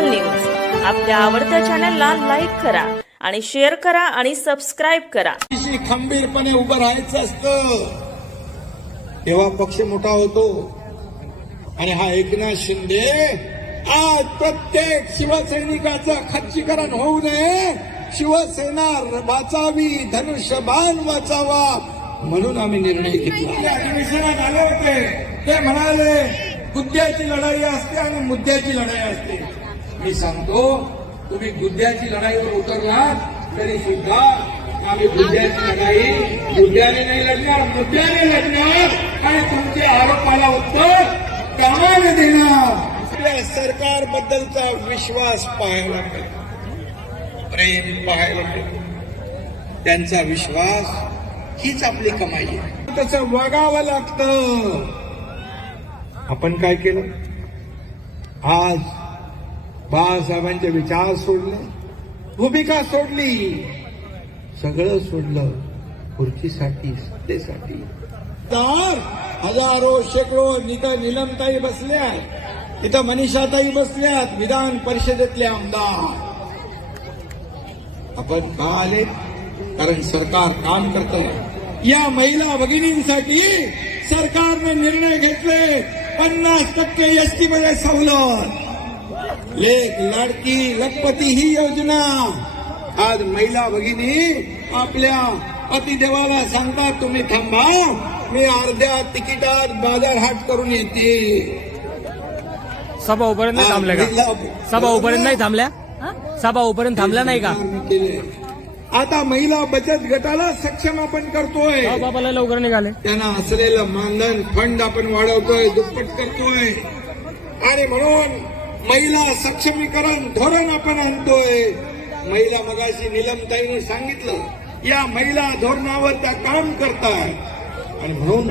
विशाल news आपल्या आवडत्या चॅनलला लाईक करा आणि शेअर करा आणि सबस्क्राइब करा। खंबीरपणे उभं राहायचं असतं तेव्हा पक्ष मोठा होतो। आणि हा एकनाथ शिंदे आज प्रत्येक शिवसैनिकाचं खच्चीकरण होऊ नये, शिवसेना वाचावी, धनुष्यबाण वाचावा म्हणून आम्ही निर्णय घेतला। अधिवेशनात आले होते ते म्हणाले गुद्द्याची लढाई असते आणि मुद्द्याची लढाई असते। मी सांगतो तुम्ही गुद्द्याची लढाईवर उतरला तरी सुद्धा आम्ही गुद्द्याची लढाई गुद्द्याने नाही लढणार, मुद्द्याने लढणार आणि तुमचे आरोपाला उत्तर कामाने देणार। आपल्या सरकारबद्दलचा विश्वास पाहायला मिळतो, प्रेम पाहायला मिळतो, त्यांचा विश्वास हीच आपली कमाई आहे। तसं वागावं लागतं। आपण काय केलं? आज बाळासाहेबांचे विचार सोडले, भूमिका सोडली, सगळं सोडलं खुर्चीसाठी, सत्तेसाठी। हजारो शेकडो निलमताई बसल्यात, इथं मनीषाताई बसल्यात, विधान परिषदेतले आमदार। आपण का आले? कारण सरकार काम करतंय। या महिला भगिनींसाठी सरकारने निर्णय घेतले 50% एसटी मध्ये सवलत, लेक लाडकी लखपती ही योजना। आज महिला भगिनी आपल्या पतिदेवाला सांगतात तुम्ही थांबा, मी अर्ध्या तिकिटात बाजारहाट करून येते। सभा उपर्यंत नाही थांबल्या का? सभा उपर्यंत नाही थांबल्या? सभा उपर्यंत थांबल्या नाही का? आता महिला बचत गटाला सक्षम आपण करतोय, बाबाला लवकर निघाले, त्यांना असलेलं मानधन फंड आपण वाढवतोय, दुप्पट करतोय आणि म्हणून महिला सक्षमीकरण धोरण आपण आणतोय। महिला मगाशी निलमताईने सांगितलं या महिला धोरणावर त्या काम करतात आणि म्हणून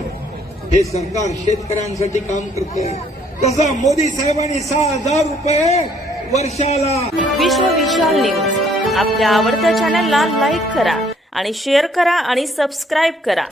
हे सरकार शेतकऱ्यांसाठी काम करतंय। तसं मोदी साहेबांनी 6,000 रुपये वर्षाला। विश्व विशाल न्यूज आपल्या आवडत्या चॅनलला लाईक करा आणि शेअर करा आणि सबस्क्राइब करा।